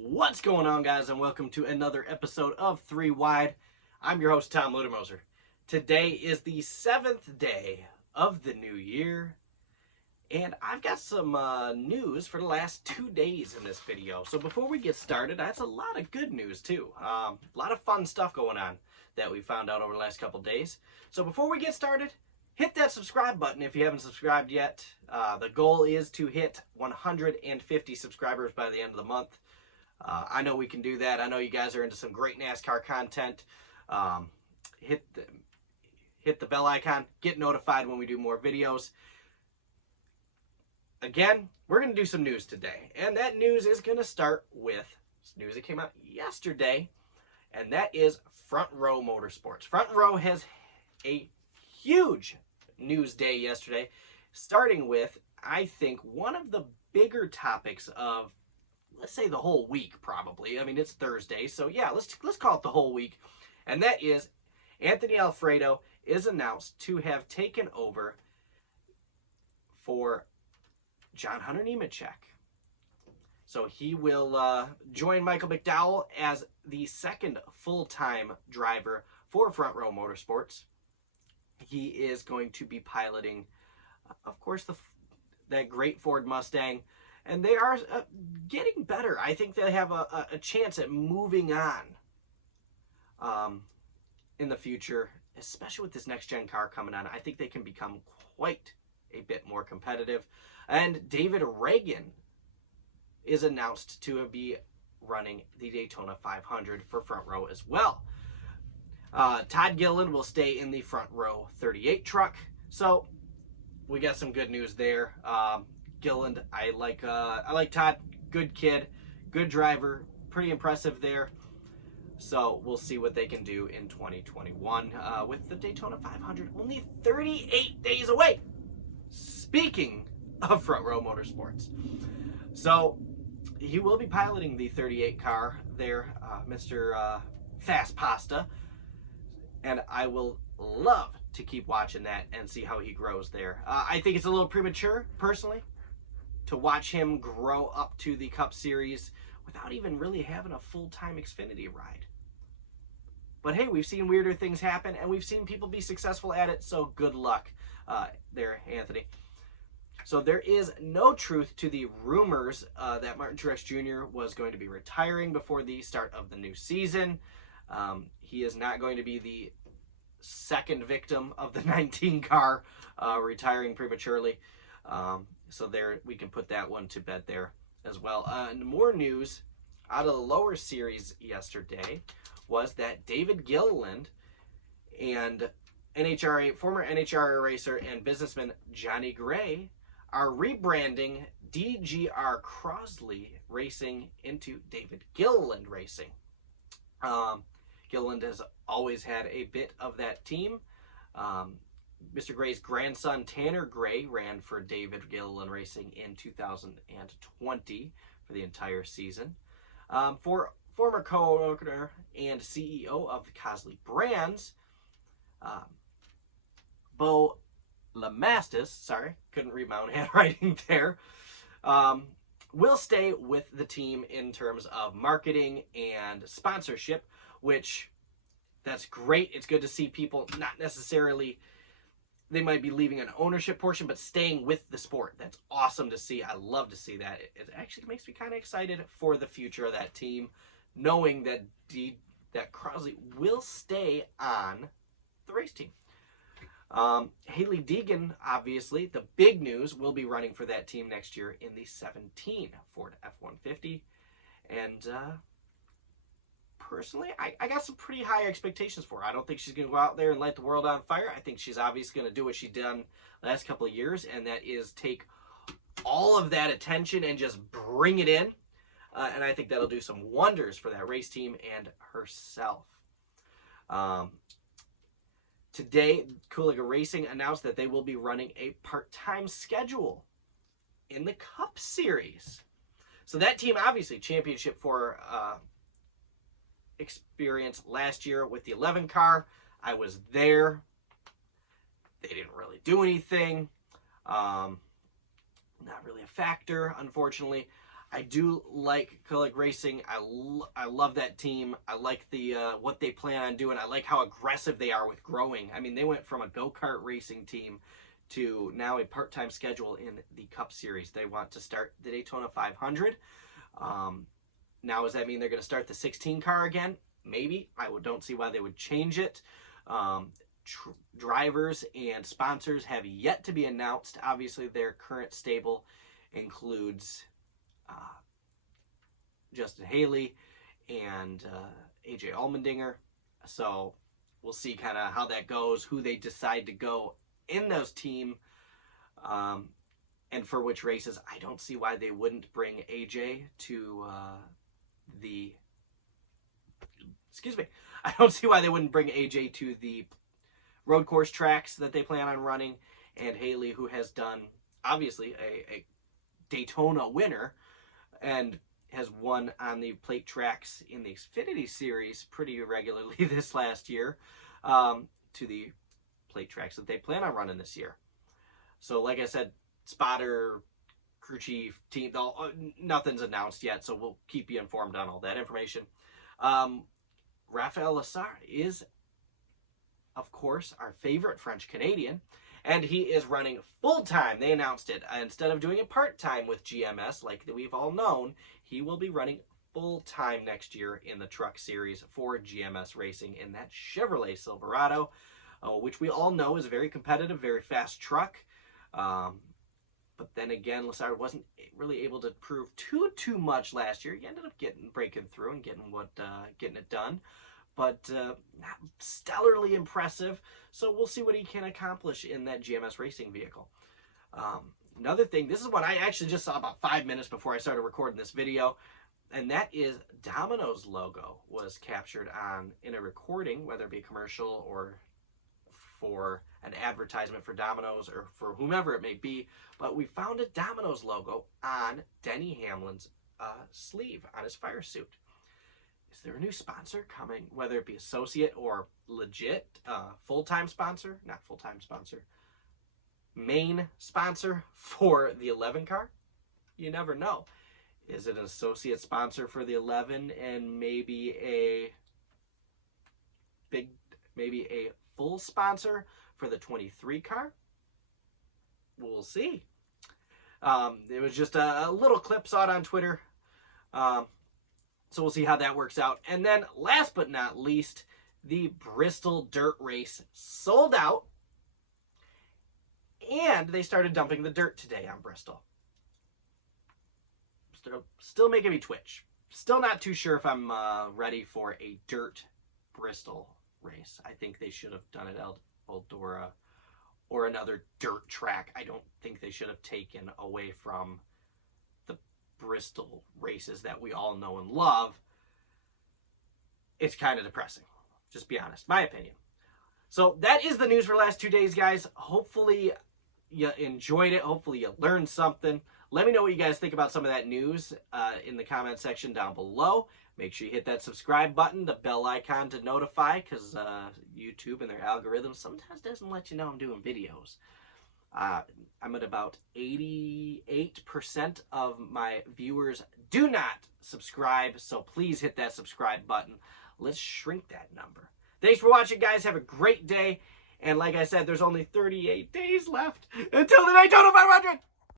What's going on, guys, and welcome to another episode of 3 Wide. I'm your host, Tom Ludermoser. Today is the 7th day of the new year, and I've got some news for the last 2 days in this video. So before we get started, that's a lot of good news too. A lot of fun stuff going on that we found out over the last couple days. So before we get started, hit that subscribe button if you haven't subscribed yet. The goal is to hit 150 subscribers by the end of the month. I know we can do that. I know you guys are into some great NASCAR content. Hit the bell icon. Get notified when we do more videos. Again, we're going to do some news today. And that news is going to start with news that came out yesterday. And that is Front Row Motorsports. Front Row has a huge news day yesterday. Starting with, I think, one of the bigger topics of, let's say, the whole week, probably. I mean, it's Thursday, so yeah, let's call it the whole week. And that is Anthony Alfredo is announced to have taken over for John Hunter Nemechek. So he will join Michael McDowell as the second full-time driver for Front Row Motorsports. He is going to be piloting, of course, that great Ford Mustang. And they are getting better. I think they have a chance at moving on in the future, especially with this next-gen car coming on. I think they can become quite a bit more competitive. And David Reagan is announced to be running the Daytona 500 for Front Row as well. Todd Gilliland will stay in the Front Row 38 truck. So we got some good news there. Gilliland, I like Todd. Good kid, good driver, pretty impressive there. So we'll see what they can do in 2021 with the Daytona 500 only 38 days away. Speaking of Front Row Motorsports, so he will be piloting the 38 car there, Mr. Fast Pasta, and I will love to keep watching that and see how he grows there. I think it's a little premature, personally, to watch him grow up to the Cup Series without even really having a full-time Xfinity ride. But hey, we've seen weirder things happen, and we've seen people be successful at it, so good luck there, Anthony. So there is no truth to the rumors that Martin Truex Jr. was going to be retiring before the start of the new season. He is not going to be the second victim of the 19 car retiring prematurely. So there, we can put that one to bed there as well. And more news out of the lower series yesterday was that David Gilliland and former NHRA racer and businessman Johnny Gray are rebranding DGR-Crosley Racing into David Gilliland Racing. Gilliland has always had a bit of that team. Mr. Gray's grandson, Tanner Gray, ran for David Gilliland Racing in 2020 for the entire season. For former co-owner and CEO of the Kaulig brands, Bo Lamastis, sorry, couldn't read my own handwriting there, will stay with the team in terms of marketing and sponsorship, which, that's great. It's good to see people not necessarily, they might be leaving an ownership portion, but staying with the sport. That's awesome to see. I love to see that. It actually makes me kind of excited for the future of that team, knowing that Crosley will stay on the race team. Hailie Deegan, obviously, the big news, will be running for that team next year in the 17 Ford F-150. And personally, I got some pretty high expectations for her. I don't think she's going to go out there and light the world on fire. I think she's obviously going to do what she's done the last couple of years, and that is take all of that attention and just bring it in. And I think that'll do some wonders for that race team and herself. Today, Kaulig Racing announced that they will be running a part-time schedule in the Cup Series. So that team, obviously, championship for experience last year with the 11 car. I was there. They didn't really do anything. Not really a factor, unfortunately. I do like Kaulig Racing. I love that team. I like the what they plan on doing. I like how aggressive they are with growing. I mean, they went from a go-kart racing team to now a part-time schedule in the Cup Series. They want to start the Daytona 500. Now, does that mean they're going to start the 16 car again? Maybe. I don't see why they would change it. Drivers and sponsors have yet to be announced. Obviously, their current stable includes Justin Haley and AJ Allmendinger. So we'll see kind of how that goes, who they decide to go in those team, and for which races. I don't see why they wouldn't bring AJ to I don't see why they wouldn't bring AJ to the road course tracks that they plan on running, and Haley, who has done, obviously, a Daytona winner and has won on the plate tracks in the Xfinity Series pretty regularly this last year, to the plate tracks that they plan on running this year. So, like I said, spotter, crew chief, team, nothing's announced yet, so we'll keep you informed on all that information. Raphael Lessard is, of course, our favorite French-Canadian, and he is running full-time. They announced it. Instead of doing it part-time with GMS, like we've all known, he will be running full-time next year in the Truck Series for GMS Racing in that Chevrolet Silverado, which we all know is a very competitive, very fast truck. But then again, Lessard wasn't really able to prove too much last year. He ended up breaking through and getting it done, but not stellarly impressive. So we'll see what he can accomplish in that GMS Racing vehicle. Another thing, this is what I actually just saw about 5 minutes before I started recording this video, and that is Domino's logo was captured in a recording, whether it be commercial or for an advertisement for Domino's or for whomever it may be, but we found a Domino's logo on Denny Hamlin's sleeve on his fire suit. Is there a new sponsor coming, whether it be associate or legit full-time sponsor, not full-time sponsor, main sponsor for the 11 car? You never know. Is it an associate sponsor for the 11 and maybe a full sponsor for the 23 car? We'll see. It was just a little clip, saw it on Twitter. So we'll see how that works out. And then last but not least, the Bristol dirt race sold out, and they started dumping the dirt today on Bristol. Still making me twitch. Still not too sure if I'm ready for a dirt Bristol race. I think they should have done it at Eldora or another dirt track. I don't think they should have taken away from the Bristol races that we all know and love. It's kind of depressing. Just be honest. My opinion. So that is the news for the last 2 days, guys. Hopefully you enjoyed it. Hopefully you learned something. Let me know what you guys think about some of that news in the comment section down below. Make sure you hit that subscribe button, the bell icon to notify, because YouTube and their algorithm sometimes doesn't let you know I'm doing videos. I'm at about 88% of my viewers do not subscribe, so please hit that subscribe button. Let's shrink that number. Thanks for watching, guys. Have a great day. And like I said, there's only 38 days left until the Daytona 500.